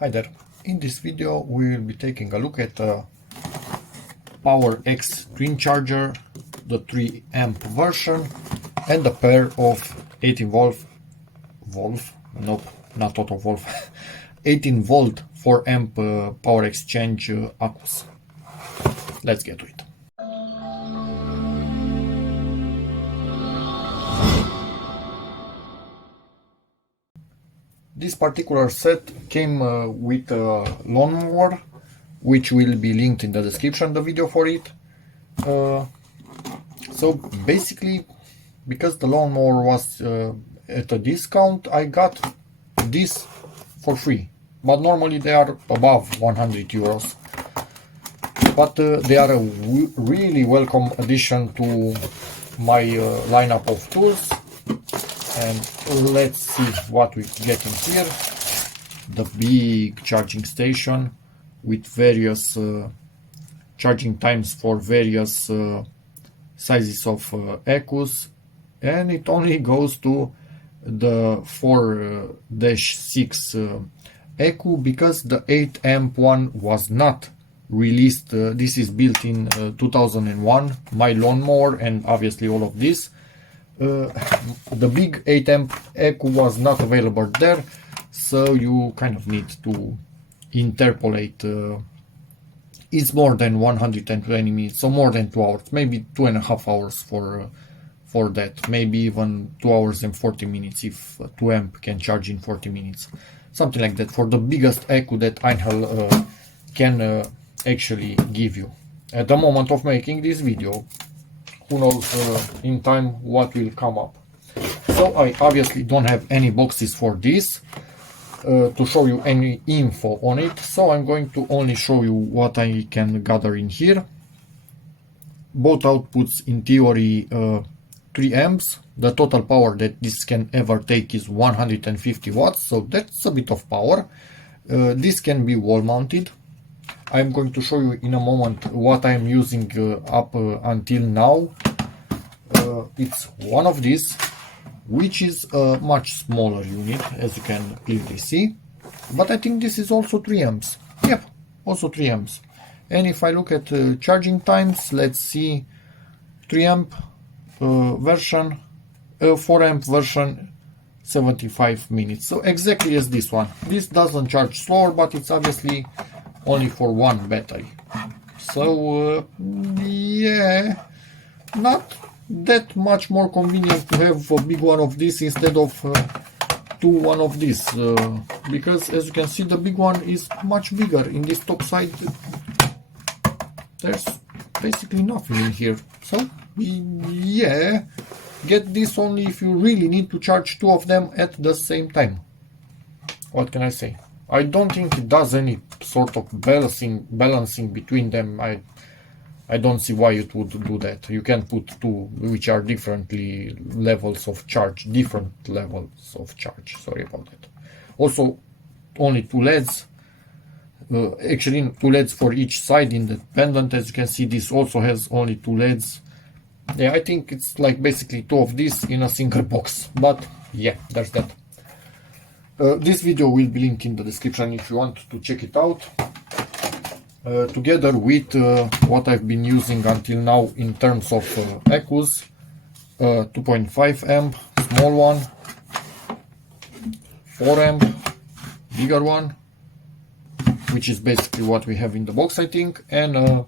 Hi there, in this video we will be taking a look at a Power X twin charger, the 3 amp version, and a pair of 18 volt, nope, not auto volt, 18 volt 4 amp power exchange accus. Let's get to it. This particular set came with a lawnmower, which will be linked in the description, the video for it. So basically, because the lawnmower was at a discount, I got this for free. But normally they are above 100 euros. But they are a really welcome addition to my lineup of tools. And let's see what we get in here. The big charging station with various charging times for various sizes of accus, and it only goes to the 4-6 accu because the 8 amp one was not released. This is built in 2001, my lawnmower, and obviously all of this. The big 8 amp accu was not available there, so you kind of need to interpolate. It's more than 120 minutes, so more than 2 hours, maybe 2.5 hours for that, maybe even 2 hours and 40 minutes if 2 amp can charge in 40 minutes, something like that, for the biggest accu that EINHELL can actually give you. At the moment of making this video, who knows in time what will come up. So I obviously don't have any boxes for this to show you any info on it, so I'm going to only show you what I can gather in here. Both outputs in theory 3 amps. The total power that this can ever take is 150 watts, so that's a bit of power. This can be wall mounted. I'm going to show you in a moment what I'm using up until now. It's one of these, which is a much smaller unit, as you can clearly see. But I think this is also 3 amps. Yep, also 3 amps. And if I look at charging times, let's see, 3 amp version, 4 amp version, 75 minutes. So exactly as this one. This doesn't charge slower, but it's obviously only for one battery. So yeah, not that much more convenient to have a big one of this instead of one of this, because as you can see, the big one is much bigger. In this top side there's basically nothing in here. So yeah, get this only if you really need to charge 2 of them at the same time. What can I say? I don't think it does any sort of balancing between them. I don't see why it would do that. You can put 2 which are different levels of charge. Sorry about that. Also, only 2 LEDs. Actually, 2 LEDs for each side independent. As you can see, this also has only 2 LEDs. Yeah, I think it's like basically 2 of these in a single box. But yeah, there's that. This video will be linked in the description if you want to check it out, together with what I've been using until now in terms of accus. 2.5 amp, small one, 4 amp, bigger one, which is basically what we have in the box, I think, and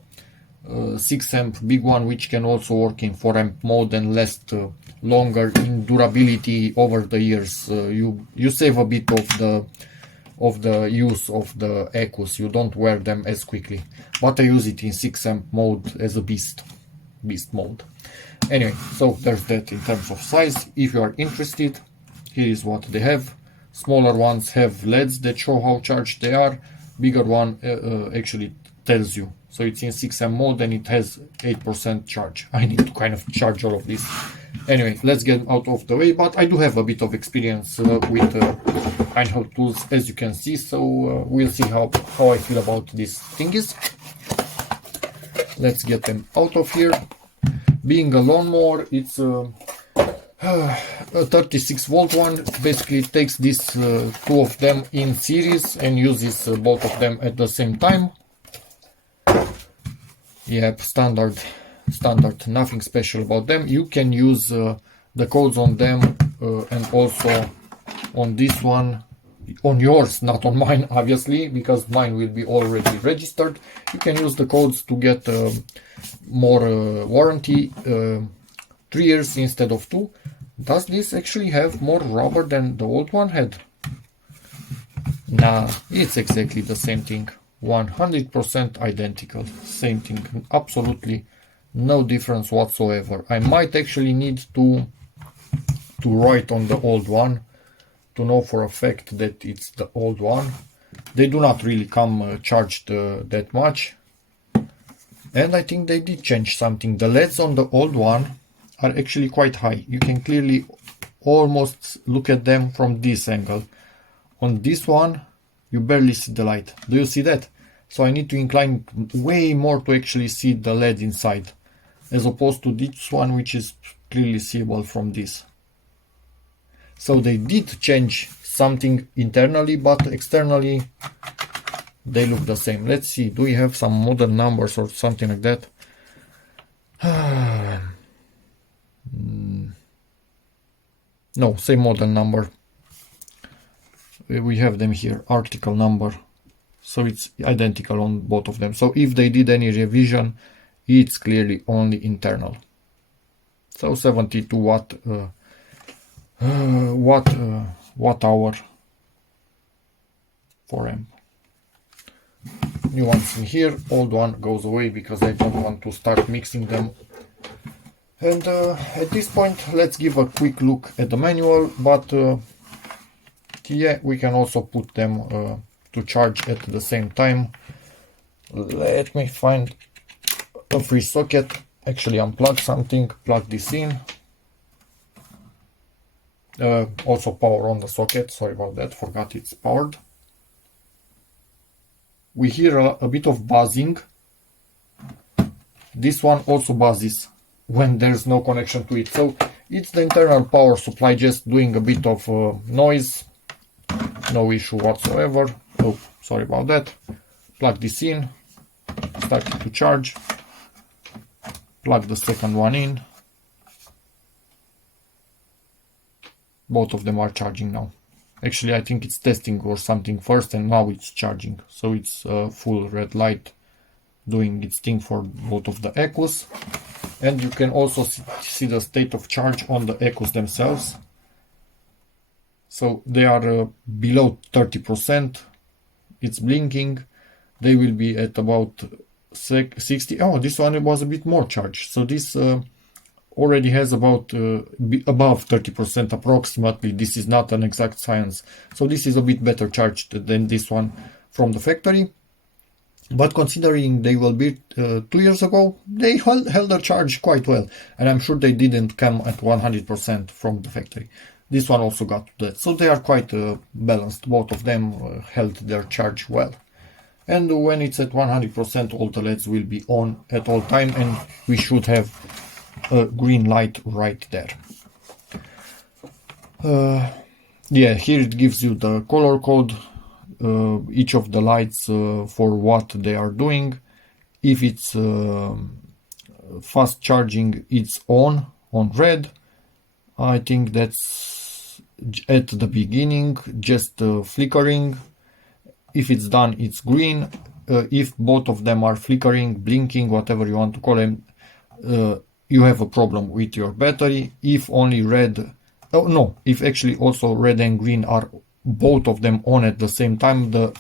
6 amp big one, which can also work in 4 amp mode and last longer in durability over the years. You save a bit of the use of the accus. You don't wear them as quickly, but I use it in 6 amp mode as a beast mode. Anyway, so there's that in terms of size. If you are interested, here is what they have. Smaller ones have LEDs that show how charged they are. Bigger one actually tells you. So it's in 6 amp mode and it has 8% charge. I need to kind of charge all of this. Anyway, let's get out of the way, but I do have a bit of experience with EINHELL tools, as you can see, so we'll see how I feel about these thingies. Let's get them out of here. Being a lawnmower, it's A 36 volt one basically takes these two of them in series and uses both of them at the same time. Yep, standard, nothing special about them. You can use the codes on them and also on this one, on yours, not on mine, obviously, because mine will be already registered. You can use the codes to get more warranty, 3 years instead of 2. Does this actually have more rubber than the old one had? Nah, it's exactly the same thing. 100% identical. Same thing. Absolutely no difference whatsoever. I might actually need to write on the old one to know for a fact that it's the old one. They do not really come charged that much. And I think they did change something. The LEDs on the old one are actually quite high. You can clearly almost look at them from this angle. On this one, you barely see the light. Do you see that? So I need to incline way more to actually see the LED inside, as opposed to this one, which is clearly seeable from this. So they did change something internally, but externally they look the same. Let's see, do we have some model numbers or something like that? No, same model number. We have them here, article number. So it's identical on both of them. So if they did any revision, it's clearly only internal. So 72 watt hour for amp. New ones in here, old one goes away because I don't want to start mixing them. And at this point, let's give a quick look at the manual, but yeah, we can also put them to charge at the same time. Let me find a free socket, actually unplug something, plug this in. Also power on the socket, sorry about that, forgot it's powered. We hear a bit of buzzing. This one also buzzes when there's no connection to it. So it's the internal power supply just doing a bit of noise. No issue whatsoever. Oh, sorry about that. Plug this in, start it to charge. Plug the second one in. Both of them are charging now. Actually, I think it's testing or something first and now it's charging. So it's full red light doing its thing for both of the Ecos. And you can also see the state of charge on the Ecos themselves. So they are below 30%. It's blinking. They will be at about 60. Oh, this one was a bit more charged. So this already has about above 30% approximately. This is not an exact science. So this is a bit better charged than this one from the factory. But considering they were built 2 years ago, they held their charge quite well. And I'm sure they didn't come at 100% from the factory. This one also got that. So they are quite balanced. Both of them held their charge well. And when it's at 100%, all the LEDs will be on at all time. And we should have a green light right there. Yeah, here it gives you the color code. Each of the lights for what they are doing. If it's fast charging, it's on red. I think that's at the beginning, just flickering. If it's done, it's green. If both of them are flickering, blinking, whatever you want to call them, you have a problem with your battery. If only red, oh no, if actually also red and green are both of them on at the same time, the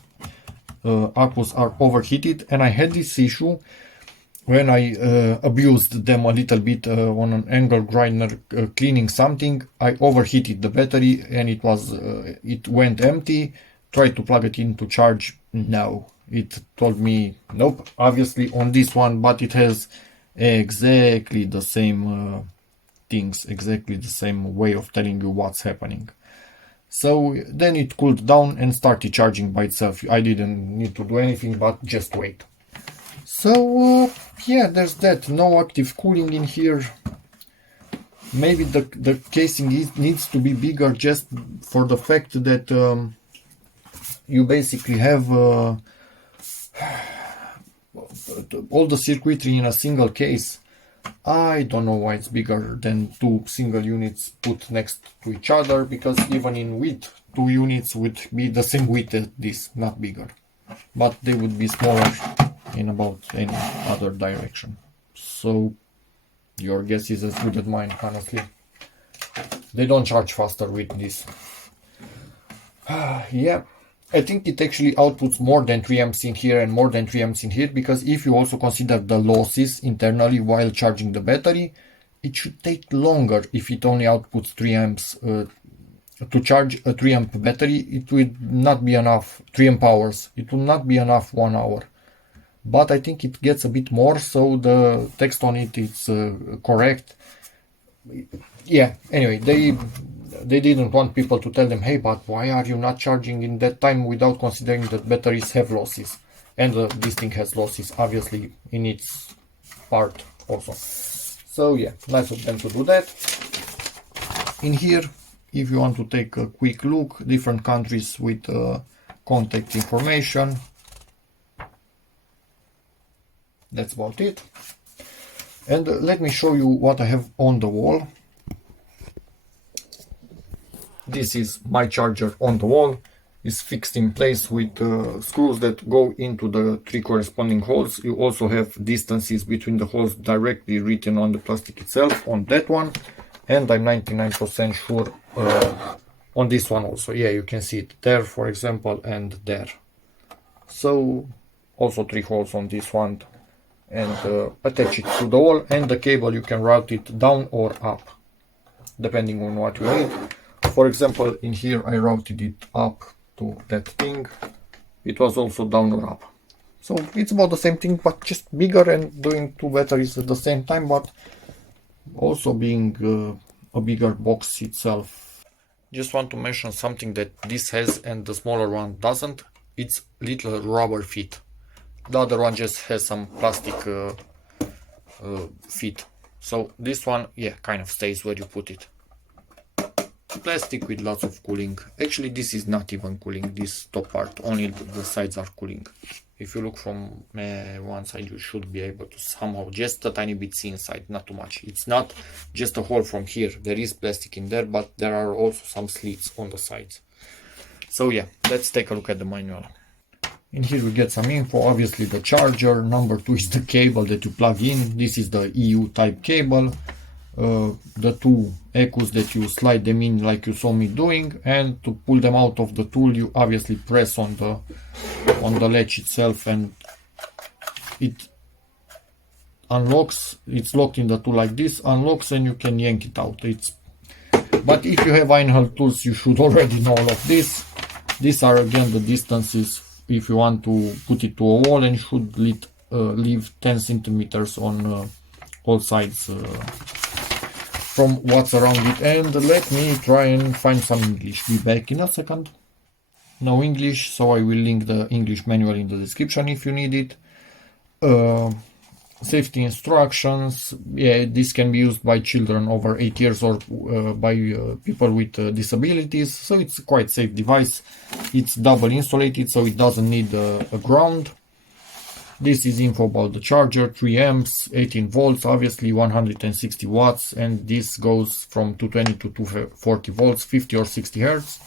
Accus are overheated. And I had this issue when I abused them a little bit on an angle grinder cleaning something. I overheated the battery and it went empty. Tried to plug it in to charge. No, it told me nope, obviously on this one, but it has exactly the same things, exactly the same way of telling you what's happening. So then it cooled down and started charging by itself. I didn't need to do anything but just wait. So yeah, there's that. No active cooling in here. maybe the casing needs to be bigger just for the fact that you basically have all the circuitry in a single case. I don't know why it's bigger than two single units put next to each other, because even in width, two units would be the same width as this, not bigger. But they would be smaller in about any other direction. So your guess is as good as mine, honestly. They don't charge faster with this. Yeah, I think it actually outputs more than 3 amps in here and more than 3 amps in here, because if you also consider the losses internally while charging the battery, it should take longer if it only outputs 3 amps. To charge a 3 amp battery, it will not be enough, 3 amp hours, it will not be enough 1 hour. But I think it gets a bit more, so the text on it is correct. Yeah, anyway, they didn't want people to tell them, hey, but why are you not charging in that time, without considering that batteries have losses. And this thing has losses, obviously, in its part also. So yeah, nice of them to do that. In here, if you want to take a quick look, different countries with contact information. That's about it. And let me show you what I have on the wall. This is my charger on the wall. It's fixed in place with screws that go into the 3 corresponding holes. You also have distances between the holes directly written on the plastic itself, on that one. And I'm 99% sure on this one also. Yeah, you can see it there, for example, and there. So also 3 holes on this one, and attach it to the wall, and the cable you can route it down or up depending on what you need. For example, in here I routed it up to that thing. It was also down or up. So it's about the same thing, but just bigger and doing 2 batteries at the same time, but also being a bigger box itself. Just want to mention something that this has and the smaller one doesn't. It's little rubber feet. The other one just has some plastic feet. So this one, yeah, kind of stays where you put it. Plastic with lots of cooling. Actually, this is not even cooling, this top part, only the sides are cooling. If you look from one side, you should be able to somehow just a tiny bit see inside, not too much. It's not just a hole from here. There is plastic in there, but there are also some slits on the sides. So yeah, let's take a look at the manual. In here we get some info. Obviously the charger. Number 2 is the cable that you plug in. This is the EU type cable. The 2 ECUs that you slide them in like you saw me doing, and to pull them out of the tool you obviously press on the latch itself and it unlocks. It's locked in the tool like this, unlocks, and you can yank it out. But if you have EINHELL tools, you should already know all of this. These are again the distances if you want to put it to a wall, and you should leave 10 centimeters on all sides from what's around it. And let me try and find some English. Be back in a second. No English, so I will link the English manual in the description if you need it. Safety instructions. Yeah, this can be used by children over 8 years or by people with disabilities, so it's a quite safe device. It's double insulated, so it doesn't need a ground. This is info about the charger. 3 amps, 18 volts, obviously 160 watts, and this goes from 220 to 240 volts, 50 or 60 hertz.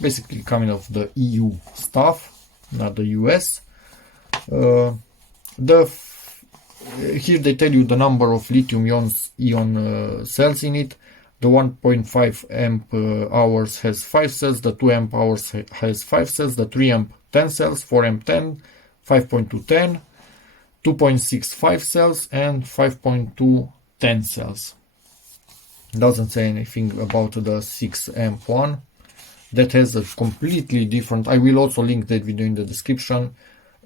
Basically coming off the EU stuff, not the US. Here they tell you the number of lithium-ion cells in it. The 1.5 amp hours has 5 cells, the 2 amp hours has 5 cells, the 3 amp 10 cells, 4 amp 10, 5.2 10, 2.65 cells, and 5.2 10 cells. Doesn't say anything about the 6 amp one. That has a completely different. I will also link that video in the description.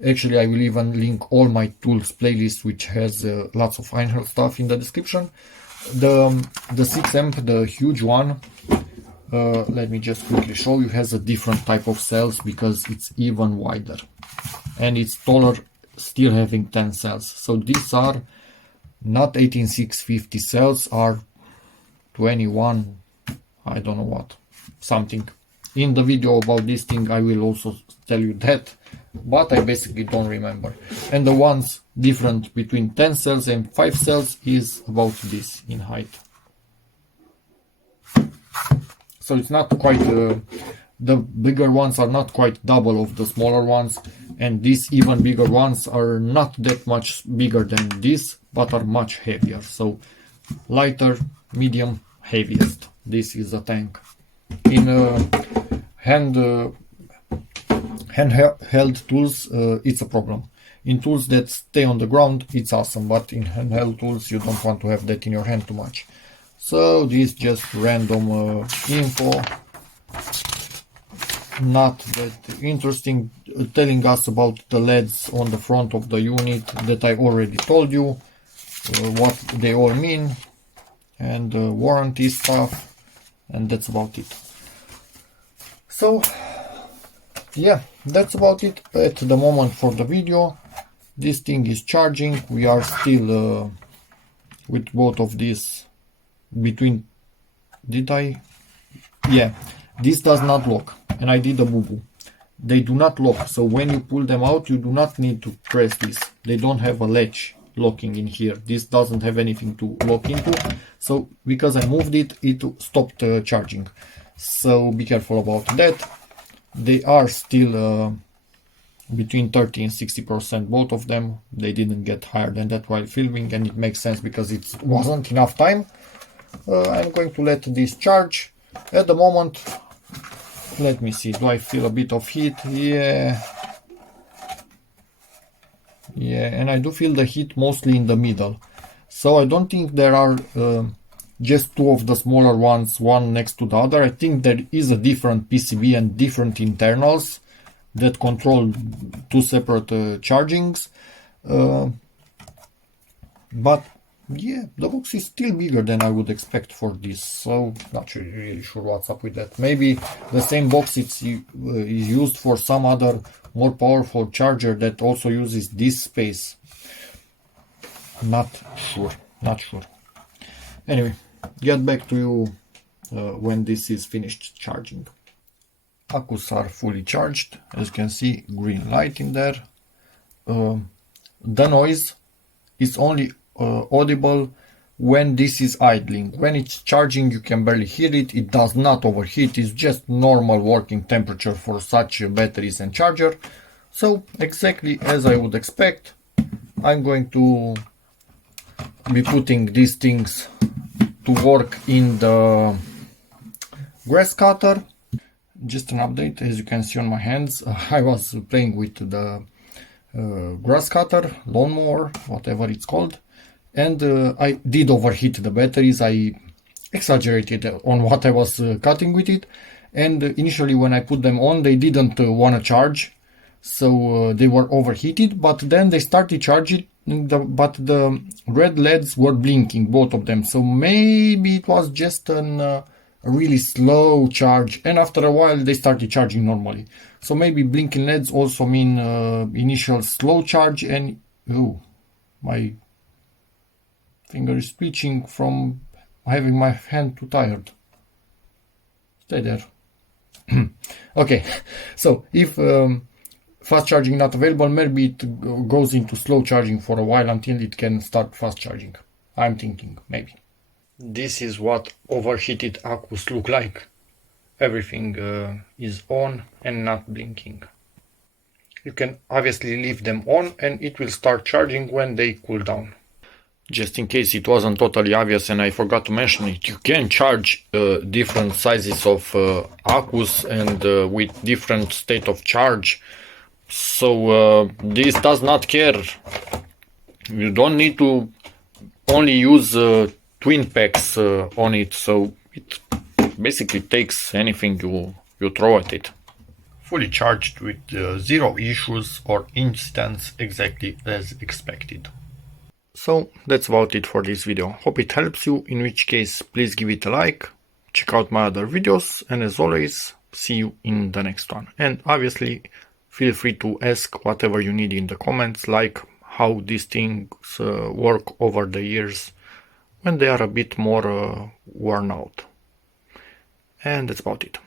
Actually, I will even link all my tools playlist, which has lots of EINHELL stuff in the description. The 6 amp, the huge one, let me just quickly show you, has a different type of cells because it's even wider. And it's taller, still having 10 cells. So these are not 18650 cells, are 21, I don't know what, something. In the video about this thing I will also tell you that, but I basically don't remember. And the ones different between 10 cells and 5 cells is about this in height. So it's not quite, the bigger ones are not quite double of the smaller ones, and these even bigger ones are not that much bigger than this, but are much heavier. So lighter, medium, heaviest. This is a tank. In handheld tools, it's a problem. In tools that stay on the ground, it's awesome, but in handheld tools, you don't want to have that in your hand too much. So this just random info, not that interesting, telling us about the LEDs on the front of the unit that I already told you, what they all mean, and warranty stuff, and that's about it. So yeah, that's about it at the moment for the video. This thing is charging. We are still with both of these between, yeah, this does not lock, and I did a boo-boo. They do not lock, so when you pull them out you do not need to press this. They don't have a latch locking in here. This doesn't have anything to lock into, so because I moved it, it stopped charging. So be careful about that. They are still between 30 and 60%, both of them. They didn't get higher than that while filming, and it makes sense because it wasn't enough time. I'm going to let this charge. At the moment, let me see, do I feel a bit of heat? Yeah, and I do feel the heat mostly in the middle. So I don't think there are just two of the smaller ones, one next to the other. I think there is a different PCB and different internals that control two separate chargings. But yeah, the box is still bigger than I would expect for this, so not really sure what's up with that. Maybe the same box is used for some other more powerful charger that also uses this space. Not sure. Anyway, get back to you when this is finished charging. Accus are fully charged, as you can see, green light in there. The noise is only audible when this is idling. When it's charging you can barely hear it. It does not overheat. It's just normal working temperature for such batteries and charger. So exactly as I would expect, I'm going to be putting these things to work in the grass cutter. Just an update, as you can see on my hands, I was playing with the grass cutter, lawnmower, whatever it's called, and I did overheat the batteries. I exaggerated on what I was cutting with it, and initially when I put them on they didn't want to charge, so they were overheated, but then they started charging, but the red LEDs were blinking, both of them, so maybe it was just a really slow charge, and after a while they started charging normally. So maybe blinking LEDs also mean initial slow charge, and my finger is twitching from having my hand too tired. Stay there. Okay, so if fast charging not available, maybe it goes into slow charging for a while until it can start fast charging. I'm thinking, maybe. This is what overheated Accus look like. Everything is on and not blinking. You can obviously leave them on and it will start charging when they cool down. Just in case it wasn't totally obvious and I forgot to mention it, you can charge different sizes of Accus and with different state of charge. So this does not care. You don't need to only use twin packs on it, so it basically takes anything you throw at it. Fully charged with zero issues or incidents, exactly as expected. So that's about it for this video. Hope it helps you, in which case please give it a like, check out my other videos, and as always, see you in the next one. And obviously feel free to ask whatever you need in the comments, like how these things work over the years, when they are a bit more worn out. And that's about it.